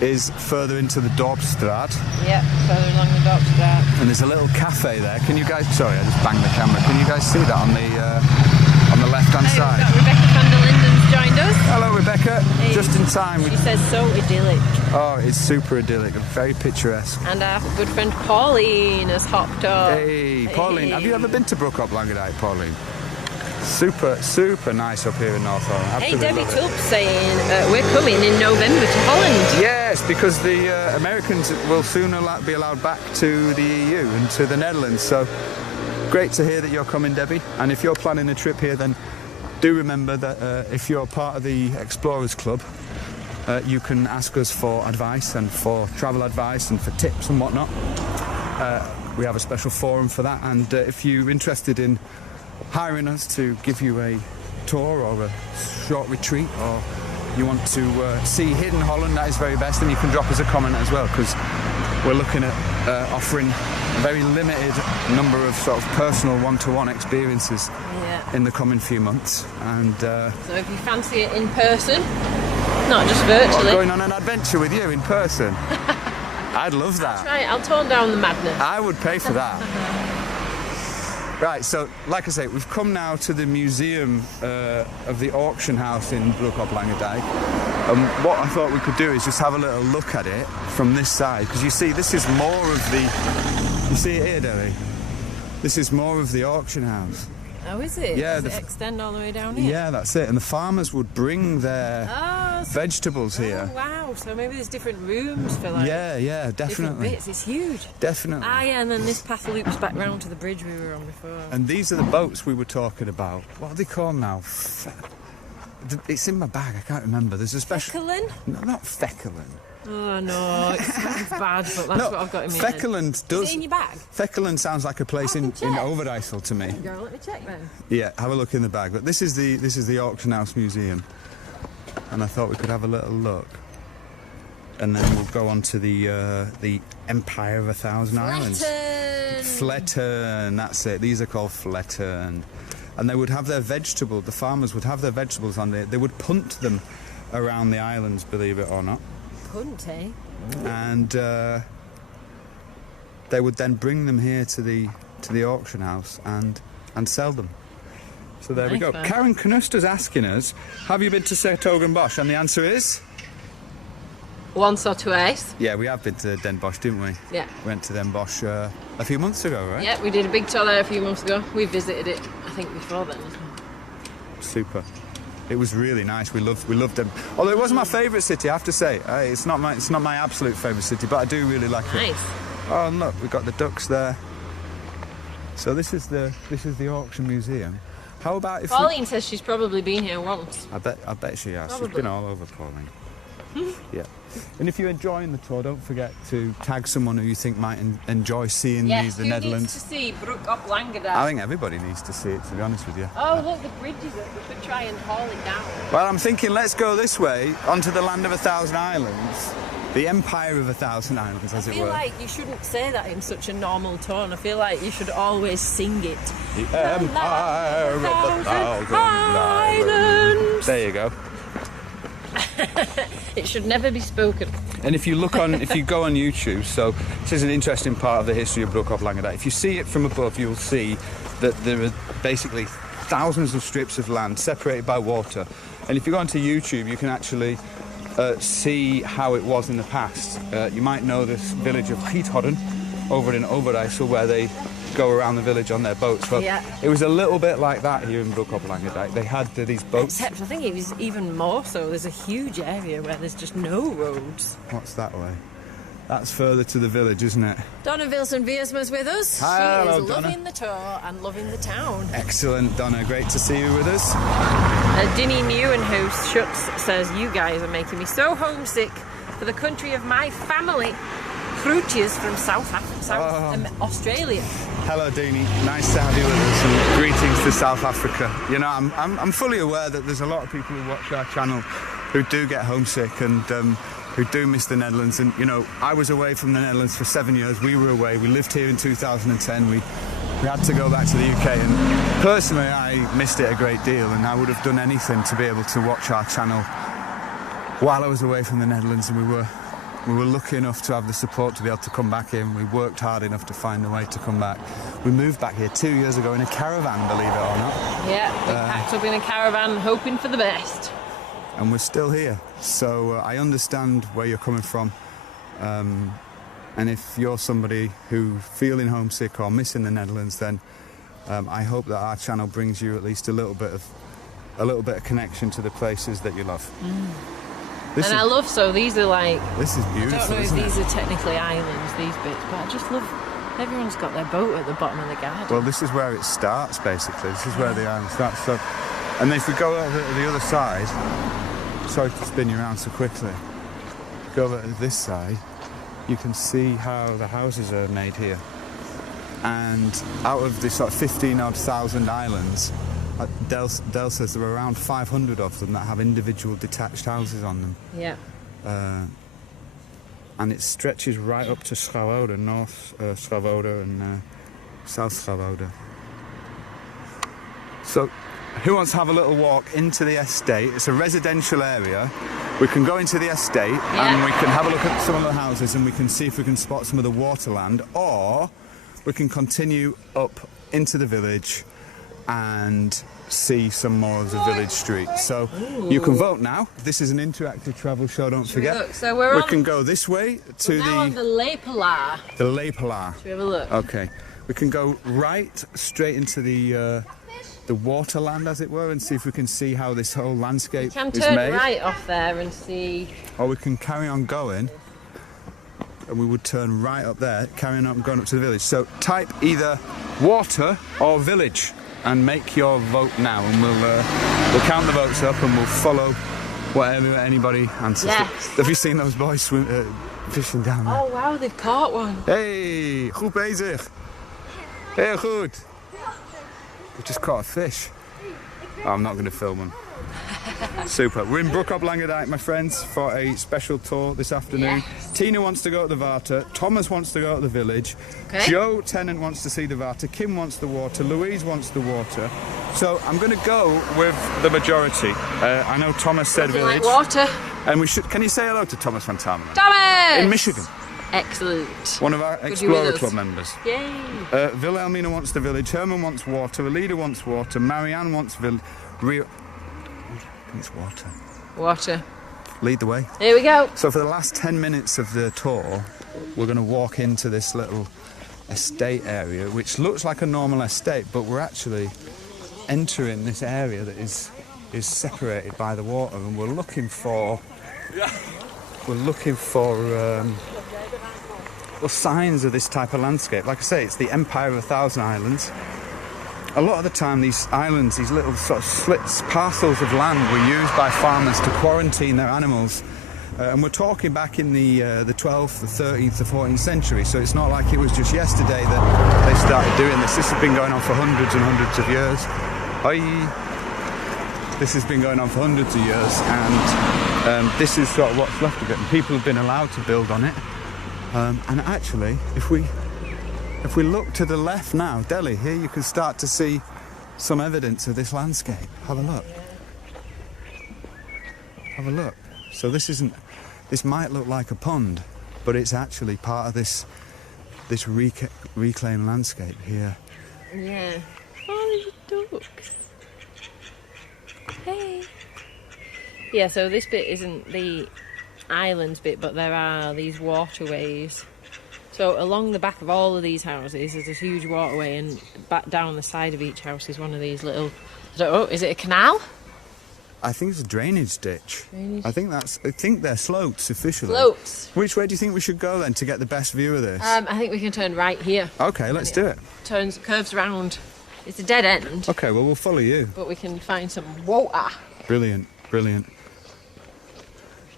is further into the Dorpsstraat. Yeah, further along the Dorpsstraat. And there's a little cafe there. Can you guys, sorry, I just banged the camera. Can you guys see that on the left-hand side? We've got Rebecca van der Linden's joined us. Hello, Rebecca. Hey. Just in time. She says so idyllic. Oh, it's super idyllic, very picturesque. And our good friend Pauline has hopped up. Hey, Pauline, have you ever been to Broek Op Langedijk, Pauline? Super, super nice up here in North Holland. Hey, Absolutely Debbie love it. Tulp's saying we're coming in November to Holland. Yes, because the Americans will soon be allowed back to the EU and to the Netherlands. So great to hear that you're coming, Debbie. And if you're planning a trip here, then do remember that if you're part of the Explorers Club, you can ask us for advice and for travel advice and for tips and whatnot. We have a special forum for that, and if you're interested in hiring us to give you a tour or a short retreat, or you want to see Hidden Holland, that is very best, and you can drop us a comment as well, because we're looking at offering a very limited number of sort of personal one-to-one experiences in the coming few months. And so if you fancy it in person, not just virtually. going on an adventure with you in person. I'd love that. That's right, I'll tone down the madness. I would pay for that. Right, so like I say, we've come now to the museum of the auction house in Broek Op Langedijk. What I thought we could do is just have a little look at it from this side, because you see, this is more of the... You see it here, Debbie? This is more of the auction house. Oh, is it? Yeah, Does it extend all the way down here? Yeah, that's it. And the farmers would bring their vegetables here. Oh, wow. So maybe there's different rooms for like... Yeah, different definitely. bits. It's huge. Definitely. Ah, yeah, and then this path loops back round to the bridge we were on before. And these are the boats we were talking about. What are they called now? It's in my bag, I can't remember. There's a special... Feckelin? No, not Feckelin. Oh, no, it sounds bad, but that's what I've got in my head. Feckelin does... Is it in your bag? Feckelin sounds like a place in Overijssel to me. Girl, let me check then. Yeah, have a look in the bag. But this is the Auction House Museum. And I thought we could have a little look. And then we'll go on to the Empire of 1,000 Islands. Fletten, that's it. These are called fletten. And they would have their the farmers would have their vegetables on there. They would punt them around the islands, believe it or not. Punt, eh? And they would then bring them here to the auction house and sell them. So there we go. Man. Karen Knuster's asking us, have you been to Sertogenbosch? And the answer is... Once or twice. Yeah, we have been to Den Bosch, didn't we? Yeah. We went to Den Bosch a few months ago, right? Yeah, we did a big tour there a few months ago. We visited it, I think, before then as well. Super. It was really nice. We loved them. Although it wasn't my fauvourite city, I have to say. It's not my absolute favourite city, but I do really like it. Nice. Oh, and look, we've got the ducks there. So this is the auction museum. How about if Pauline says she's probably been here once. I bet she has. Probably. She's been all over, Pauline. Yeah. And if you're enjoying the tour, don't forget to tag someone who you think might enjoy seeing the who Netherlands. needs to see Broek Op Langedijk? I think everybody needs to see it, to be honest with you. Oh, look, the bridge is up. We could try and haul it down. Well, I'm thinking let's go this way, onto the land of 1,000 islands. The Empire of 1,000 Islands, as it I feel were. like you shouldn't say that in such a normal tone. I feel like you should always sing it. The Empire of 1,000 Islands. There you go. It should never be spoken. And if you look on, if you go on YouTube, so this is an interesting part of the history of Broek Op Langedijk. If you see it from above, you'll see that there are basically thousands of strips of land separated by water. And if you go onto YouTube, you can actually see how it was in the past. You might know this village of Hidden Holland over in Overijssel, where they go around the village on their boats. Well, it was a little bit like that here in Broek Op Langedijk. They had these boats. Except I think it was even more so. There's a huge area where there's just no roads. What's that way? That's further to the village, isn't it? Donna Wilson-Wiersma's with us. Hello, she is Donna. loving the tour and loving the town. Excellent, Donna. Great to see you with us. Dinny Newenhouse Schutz says, you guys are making me so homesick for the country of my family. Groetjes from South Australia. Hello, Deanie. Nice to have you with us, and greetings to South Africa. You know, I'm fully aware that there's a lot of people who watch our channel who do get homesick and who do miss the Netherlands. And you know, I was away from the Netherlands for 7 years. We were away. We lived here in 2010. We had to go back to the UK, and personally, I missed it a great deal. And I would have done anything to be able to watch our channel while I was away from the Netherlands. And we were lucky enough to have the support to be able to come back in. We worked hard enough to find a way to come back. We moved back here 2 years ago in a caravan, believe it or not. Yeah, we packed up in a caravan, hoping for the best. And we're still here. So I understand where you're coming from. And if you're somebody who feeling homesick or missing the Netherlands, then I hope that our channel brings you at least a little bit of connection to the places that you love. I love, so these are like... This is beautiful, I don't know if isn't these it? are technically islands, these bits, but I just love... Everyone's got their boat at the bottom of the garden. Well, this is where it starts, basically. This is where the island starts. So, and if we go over to the other side... Sorry to spin you around so quickly. Go over to this side, you can see how the houses are made here. And out of the sort of 15,000 islands, Del says there are around 500 of them that have individual detached houses on them. Yeah. And it stretches right up to Schavode, North Schavode and South Schavode. So, who wants to have a little walk into the estate? It's a residential area. We can go into the estate and we can have a look at some of the houses and we can see if we can spot some of the waterland, or we can continue up into the village and see some more of the village street. So you can vote now. This is an interactive travel show, don't forget. Look, so we can go this way to now on the Lepelaar. The Lepelaar. Should we have a look? Okay. We can go right straight into the waterland, as it were, and see if we can see how this whole landscape is made. We can turn right off there and see... Or we can carry on going, and we would turn right up there, carrying on going up to the village. So type either water or village and make your vote now, and we'll count the votes up and we'll follow whatever anybody answers. Yes. Have you seen those boys fishing down there? Oh wow, they've caught one. Hey, goed bezig. Heel goed. We just caught a fish. Oh, I'm not going to film them. Super. We're in Broek Op Langedijk, my friends, for a special tour this afternoon. Yes. Tina wants to go to the water. Thomas wants to go to the village. Okay. Joe Tennant wants to see the water. Kim wants the water. Louise wants the water. So I'm going to go with the majority. I know Thomas said Nothing village. like water. And we should. Can you say hello to Thomas van Tamelen? Thomas! In Michigan. Excellent. One of our Explorer Club members. Yay. Wilhelmina wants the village, Herman wants water, Alida wants water, Marianne wants village. I think it's water. Water. Lead the way. Here we go. So for the last 10 minutes of the tour, we're going to walk into this little estate area, which looks like a normal estate, but we're actually entering this area that is separated by the water, and we're looking for signs of this type of landscape. Like I say, it's the Empire of 1,000 Islands. A lot of the time these islands, these little sort of slits, parcels of land were used by farmers to quarantine their animals. And we're talking back in the 12th, the 13th, the 14th century, so it's not like it was just yesterday that they started doing this. This has been going on for hundreds and hundreds of years. This has been going on for hundreds of years, and this is sort of what's left of it. And people have been allowed to build on it. And actually, if we look to the left now, Delhi, here you can start to see some evidence of this landscape. Have a look. Have a look. So this might look like a pond, but it's actually part of this reclaimed landscape here. Yeah. Oh, there's a duck. Hey. Yeah, so this bit isn't the islands bit, but there are these waterways. So along the back of all of these houses there's this huge waterway, and back down the side of each house is one of these little... I don't know, is it a canal? I think it's a drainage ditch. Drainage. I think they're slopes officially. Slopes. Which way do you think we should go then to get the best view of this? I think we can turn right here. Okay, let's do it. Curves round. It's a dead end. Okay, well, we'll follow you. But we can find some water. Brilliant, brilliant.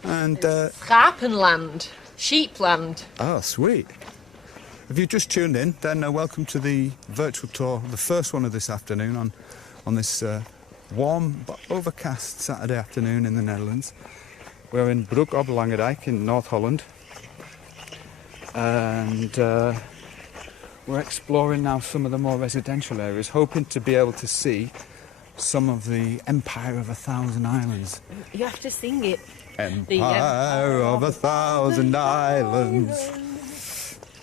And, Schapenland. Sheepland. oh, sweet. If you've just tuned in, then welcome to the virtual tour, the first one of this afternoon on this warm but overcast Saturday afternoon in the Netherlands. We're in Broek Op Langedijk in North Holland. And we're exploring now some of the more residential areas, hoping to be able to see some of the Empire of 1,000 Islands. You have to sing it. Empire of 1,000 Islands.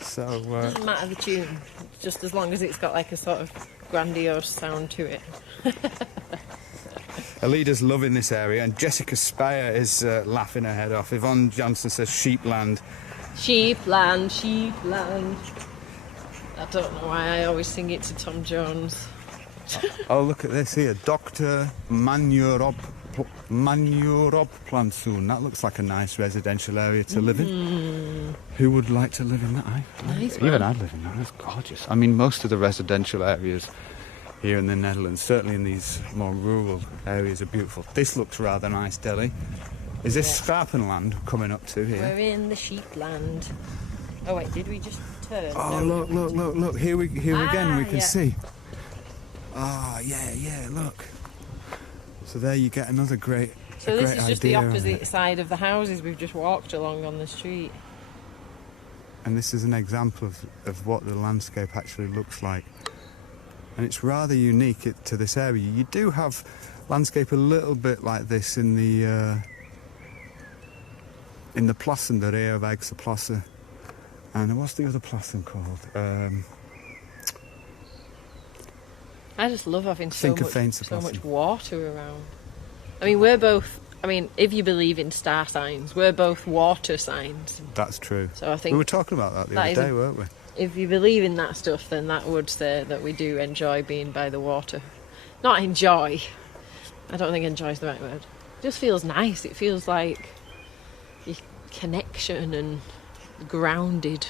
So, Doesn't matter the tune, just as long as it's got like a sort of grandiose sound to it. Alida's loving this area, and Jessica Speyer is laughing her head off. Yvonne Johnson says sheepland. Sheepland, sheepland. I don't know why I always sing it to Tom Jones. Oh, look at this here. Dr. Manurop Plantsoen. That looks like a nice residential area to live in. Who would like to live in that? Nice, Even man. I'd live in that. That's gorgeous. I mean, most of the residential areas here in the Netherlands, certainly in these more rural areas, are beautiful. This looks rather nice, Delhi. Is this Schapenland coming up to here? We're in the sheepland. Oh wait, did we just turn? Oh, No. look. Here again we can yeah. see. Ah, yeah, look. So there you get another great So this is just the idea of opposite it. side of the houses we've just walked along on the street. And this is an example of what the landscape actually looks like. And it's rather unique to this area. You do have landscape a little bit like this in the plassen, the Reerwijkse plassen. And what's the other plassen called? I just love having so Vinkerveense much water around. I mean, if you believe in star signs, we're both water signs. That's true. So I think We were talking about that the other day, weren't we? if you believe in that stuff, then that would say that we do enjoy being by the water. Not enjoy. I don't think enjoy is the right word. It just feels nice. It feels like your connection and grounded.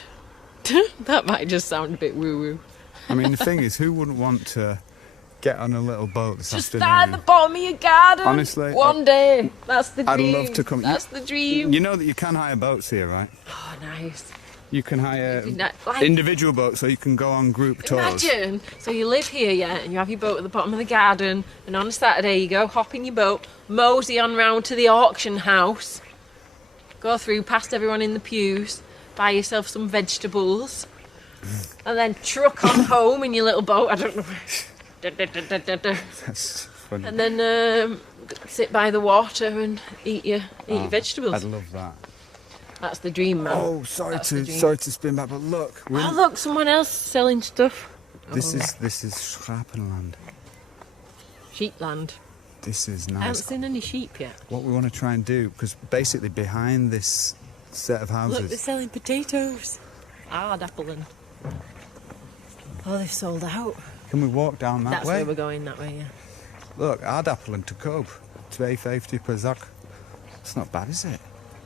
That might just sound a bit woo-woo. I mean, the thing is, who wouldn't want to get on a little boat this Just afternoon? start at the bottom of your garden. Honestly, one day. That's the I'd dream. love to come. That's the dream. You know that you can hire boats here, right? Oh, nice. You can hire Like- individual boats, so you can go on group tours. Imagine, so you live here, yeah, and you have your boat at the bottom of the garden, and on a Saturday you go hop in your boat, mosey on round to the auction house, go through past everyone in the pews, buy yourself some vegetables, and then truck on home in your little boat, I don't know. That's funny. And then sit by the water and eat your vegetables. I'd love that. That's the dream, man. Oh, sorry That's the to dream. spin back, but look, we're Oh, look, someone else selling stuff. this is Schapenland. Sheepland. This is I haven't nice. seen any sheep yet. What we want to try and do, because basically behind this set of Look, they're houses, selling potatoes. Aardappelen. Oh, they've sold out. can we walk down that That's way? where we're going, that way, yeah. Look, aardappelen te koop, €2,50 per zak. It's not bad, is it?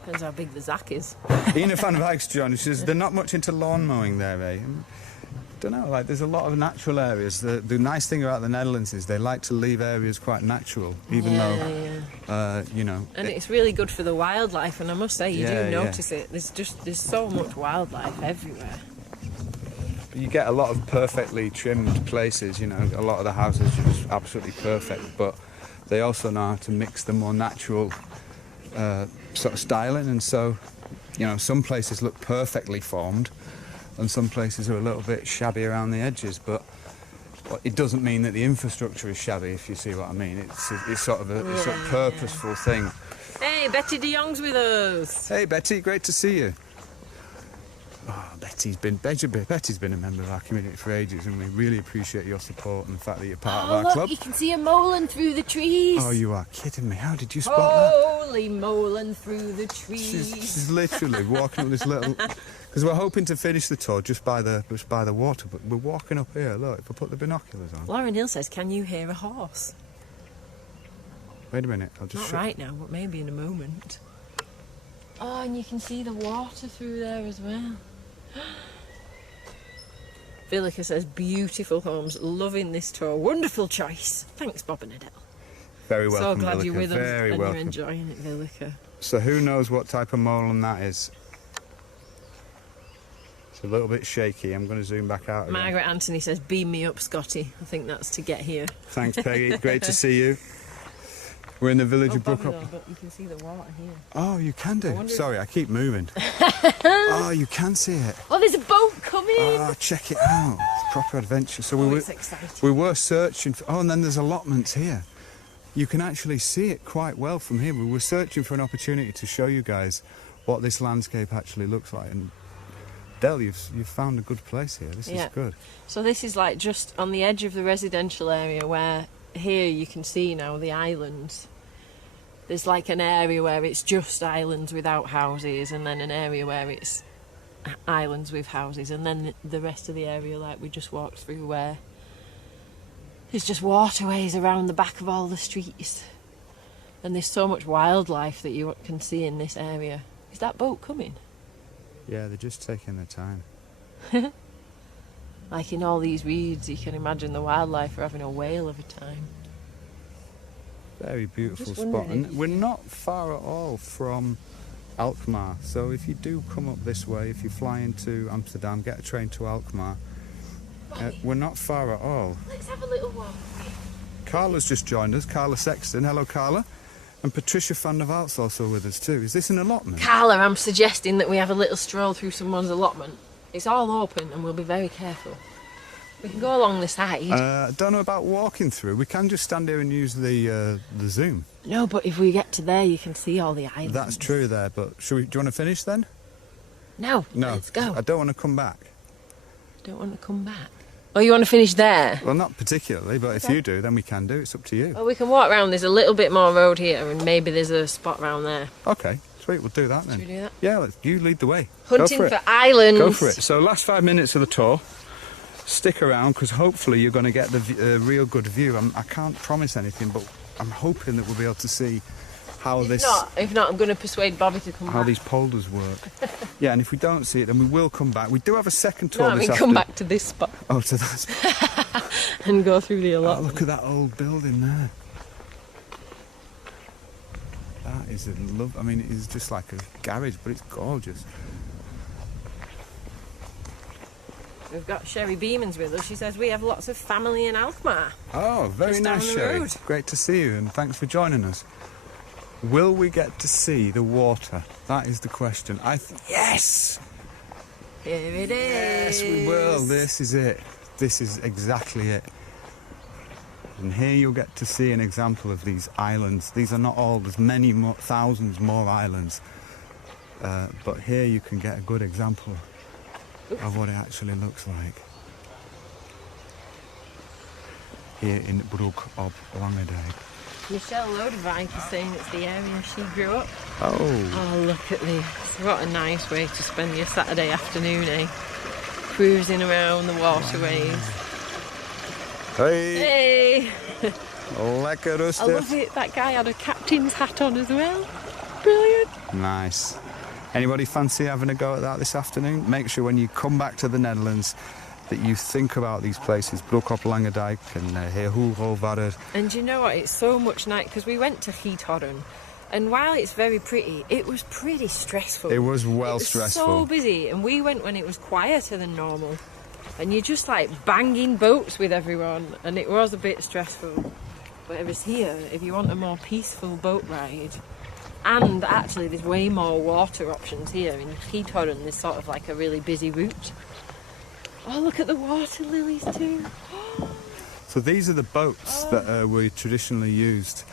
Depends how big the zack is. Ina van Wijkstjohn, she says they're not much into lawn mowing there, eh? Don't know, like there's a lot of natural areas. The nice thing about the Netherlands is they like to leave areas quite natural, even though, you know. And it's really good for the wildlife, and I must say, you Yeah, do yeah. notice it. There's so much wildlife everywhere. You get a lot of perfectly trimmed places, you know, a lot of the houses are just absolutely perfect, but they also know how to mix the more natural sort of styling, and so, you know, some places look perfectly formed and some places are a little bit shabby around the edges, but it doesn't mean that the infrastructure is shabby, if you see what I mean. It's sort of a sort of purposeful thing. Hey, Betty de Jong's with us. Hey Betty, great to see you. Oh, Betty's been a member of our community for ages, and we really appreciate your support and the fact that you're part of our look, club. you can see a molen through the trees. Oh, you are kidding me. How did you spot that? Holy molen through the trees. She's literally walking up this little... Because we're hoping to finish the tour just by the water, but we're walking up here. Look, if I put the binoculars on. Lauren Hill says, can you hear a horse? Wait a minute, I'll just Not right now, but maybe in a moment. Oh, and you can see the water through there as well. Villica says, beautiful homes, loving this tour. Wonderful choice. Thanks, Bob and Adele. Very welcome, So glad Villica. you're with us Very and welcome. you're enjoying it, Villica. So who knows what type of moorland that is? It's a little bit shaky. I'm going to zoom back out again. Margaret Anthony says, beam me up, Scotty. I think that's to get here. Thanks, Peggy. Great to see you. We're in the village of Broek Op. But you can see the water here. Oh, you can do. wonder Sorry, I keep moving. Oh, you can see it. Oh, there's a boat coming! Oh, check it out. It's proper adventure. So It's exciting. we were searching for... Oh, and then there's allotments here. You can actually see it quite well from here. We were searching for an opportunity to show you guys what this landscape actually looks like. And Del, you've found a good place here. This is good. So this is like just on the edge of the residential area where here you can see now the islands. There's like an area where it's just islands without houses, and then an area where it's islands with houses, and then the rest of the area like we just walked through where there's just waterways around the back of all the streets. And there's so much wildlife that you can see in this area. Is that boat coming? Yeah, they're just taking their time. Like in all these reeds, you can imagine the wildlife are having a whale of a time. Very beautiful Just spot. wondering And we're not far at all from Alkmaar. So if you do come up this way, if you fly into Amsterdam, get a train to Alkmaar, we're not far at all. Let's have a little walk. Carla's just joined us. Carla Sexton. Hello, Carla. And Patricia van der Valt's also with us too. Is this an allotment? Carla, I'm suggesting that we have a little stroll through someone's allotment. It's all open and we'll be very careful. We can go along the side. I don't know about walking through. We can just stand here and use the Zoom. No, but if we get to there, you can see all the islands. That's true there, but do you want to finish then? No, No. let's go. I don't want to come back. Don't want to come back. Oh, you want to finish there? Well, not particularly, but if you do, then we can do. It's up to you. Well, we can walk round. There's a little bit more road here and maybe there's a spot round there. Okay, sweet. We'll do that then. Should we do that? Yeah, you lead the way. Hunting Go for for it. islands. Go for it. So last 5 minutes of the tour. Stick around because hopefully you're going to get the real good view. I can't promise anything, but I'm hoping that we'll be able to see how If not, I'm going to persuade Bobby to come how back. these polders work. Yeah, and if we don't see it, then we will come back. We do have a second tour No, I mean this come afternoon. back to this spot Oh, to that spot. and go through the Oh, allotment. look at that old building there. That is I mean, it's just like a garage, but it's gorgeous. We've got Sherry Beemans with us. She says we have lots of family in Alkmaar. Oh, very Just down nice, the Sherry. road. Great to see you, and thanks for joining us. Will we get to see the water? That is the question. Yes! Here it is. Yes, we will. This is it. This is exactly it. And here you'll get to see an example of these islands. These are not all, there's many more, thousands more islands. But here you can get a good example of what it actually looks like. Here in Broek Op Langedijk. Michelle Lodewijk is saying it's the area she grew up. Oh. Oh, look at this. What a nice way to spend your Saturday afternoon, eh? Cruising around the waterways. Hey. Hey! Lekker I rustig. love it. That guy had a captain's hat on as well. Brilliant. Nice. Anybody fancy having a go at that this afternoon? Make sure when you come back to the Netherlands that you think about these places, Broek Op Langedijk and Harbour. And you know what? It's so much night because we went to Hidden Holland, and while it's very pretty, it was pretty stressful. It was well It was stressful. so busy, and we went when it was quieter than normal, and you're just like banging boats with everyone, and it was a bit stressful. Whereas here, if you want a more peaceful boat ride, and actually there's way more water options here in Hidden Holland. There's sort of like a really busy route. Oh, look at the water lilies too. So these are the boats that were traditionally used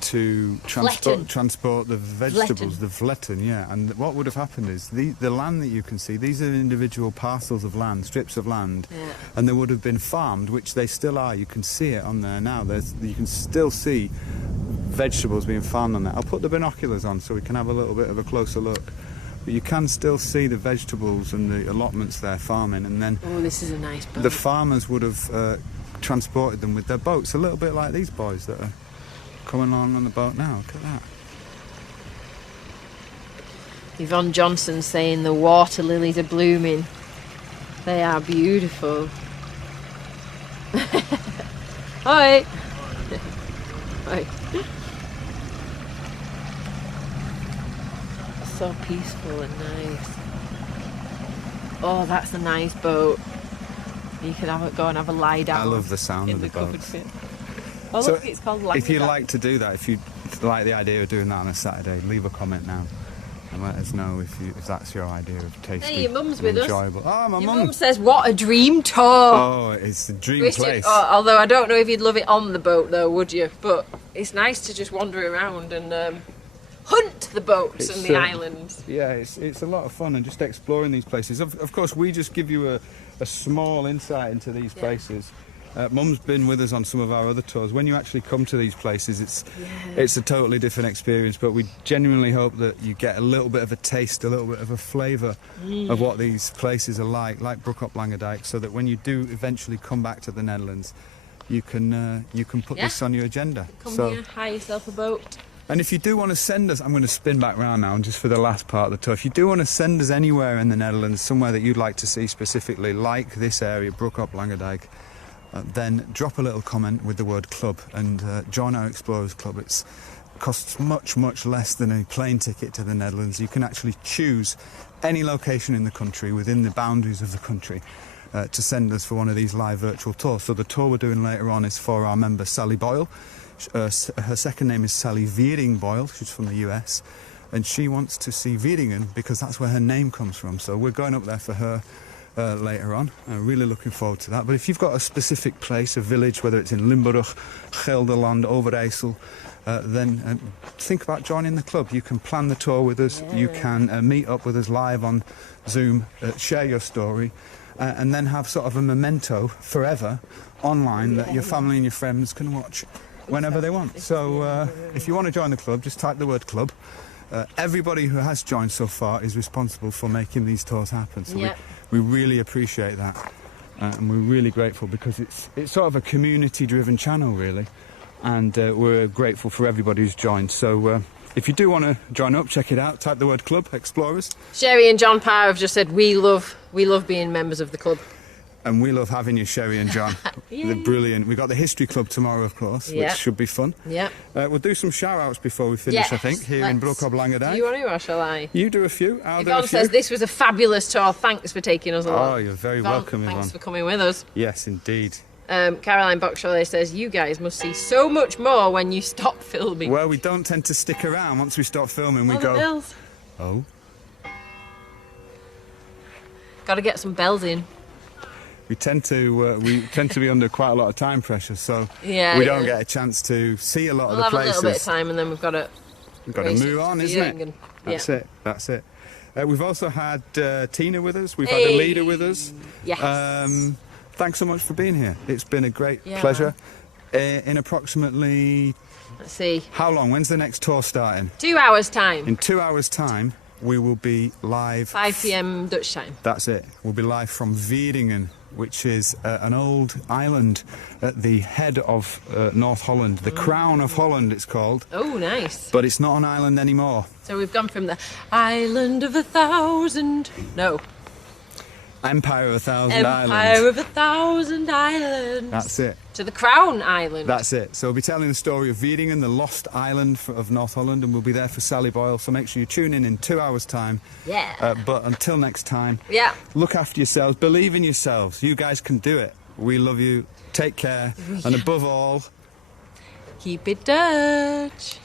to transport the vegetables, the vletten, yeah. And what would have happened is the land that you can see, these are individual parcels of land, strips of land, and they would have been farmed, which they still are. You can see it on there now. You can still see vegetables being farmed on there. I'll put the binoculars on so we can have a little bit of a closer look. But you can still see the vegetables and the allotments there farming, and then Oh, this is a nice boat. the farmers would have transported them with their boats, a little bit like these boys that are coming along on the boat now. Look at that. Yvonne Johnson saying the water lilies are blooming. They are beautiful. Hi. Hi. So peaceful and nice. Oh, that's a nice boat. You could go and have a lie down. I love the sound of the boat. Oh, So look, it's called Langedijk. if you'd like to do that, if you like the idea of doing that on a Saturday, leave a comment now and let us know if that's your idea of tasty. Hey, your mum's and with us. enjoyable. Oh, my Your mum. mum says, what a dream tour. Oh, it's the dream place. Although I don't know if you'd love it on the boat though, would you? But it's nice to just wander around and hunt the boats and the islands. Yeah, it's a lot of fun and just exploring these places. Of course, we just give you a small insight into these places. Mum's been with us on some of our other tours. When you actually come to these places, it's a totally different experience, but we genuinely hope that you get a little bit of a taste, a little bit of a flavour of what these places are like Broek Op Langedijk, so that when you do eventually come back to the Netherlands, you can put this on your agenda. Come here, hire yourself a boat. And if you do want to send us, I'm going to spin back round now, and just for the last part of the tour, if you do want to send us anywhere in the Netherlands, somewhere that you'd like to see specifically, like this area, Broek Op Langedijk, then drop a little comment with the word club and join our Explorers Club. It costs much, much less than a plane ticket to the Netherlands. You can actually choose any location in the country, within the boundaries of the country, to send us for one of these live virtual tours. So the tour we're doing later on is for our member Sally Boyle. Her second name is Sally Viering Boyle. She's from the US, and she wants to see Vieringen because that's where her name comes from. So we're going up there for her later on. I'm really looking forward to that. But if you've got a specific place, a village, whether it's in Limburg, Gelderland, Overijssel, then think about joining the club. You can plan the tour with us. You can meet up with us live on Zoom, share your story, and then have sort of a memento forever online that your family and your friends can watch whenever they want. So if you want to join the club, just type the word club. Everybody who has joined so far is responsible for making these tours happen. So we really appreciate that. And we're really grateful because it's sort of a community-driven channel, really. And we're grateful for everybody who's joined. So if you do want to join up, check it out. Type the word club, Explorers. Sherry and John Parr have just said, we love being members of the club. And we love having you, Sherry and John. They're brilliant. We've got the History Club tomorrow, of course, which should be fun. Yeah. We'll do some shout-outs before we finish, I think, here in Broek Op Langedijk. Do you want to, or shall I? You do a few, I'll do a Yvonne few. says, this was a fabulous tour. Thanks for taking us along. Oh, you're very welcome, Yvonne. Thanks for coming with us. Yes, indeed. Caroline Boxshawley says, you guys must see so much more when you stop filming. Well, we don't tend to stick around. Once we stop filming, we go... Bells. Oh. Got to get some bells in. We tend to be under quite a lot of time pressure, so we don't get a chance to see a lot of the places. We'll have a little bit of time, and then we've got to move on, isn't it? That's it. That's it. We've also had Tina with us. We've had a leader with us. Yes. Thanks so much for being here. It's been a great pleasure. In approximately... Let's see. How long? When's the next tour starting? 2 hours' time. In 2 hours' time, we will be live... 5 p.m. Dutch time. That's it. We'll be live from Vieringen, which is an old island at the head of North Holland. The Crown of Holland, it's called. Oh, nice. But it's not an island anymore. So we've gone from the Island of 1,000... No. Empire of 1,000 Islands. Empire of 1,000 Islands. That's it. To the Crown Island. That's it. So we'll be telling the story of Vieringen, the lost island of North Holland, and we'll be there for Sally Boyle. So make sure you tune in 2 hours' time. Yeah. But until next time, look after yourselves, believe in yourselves. You guys can do it. We love you. Take care. And above all, keep it Dutch.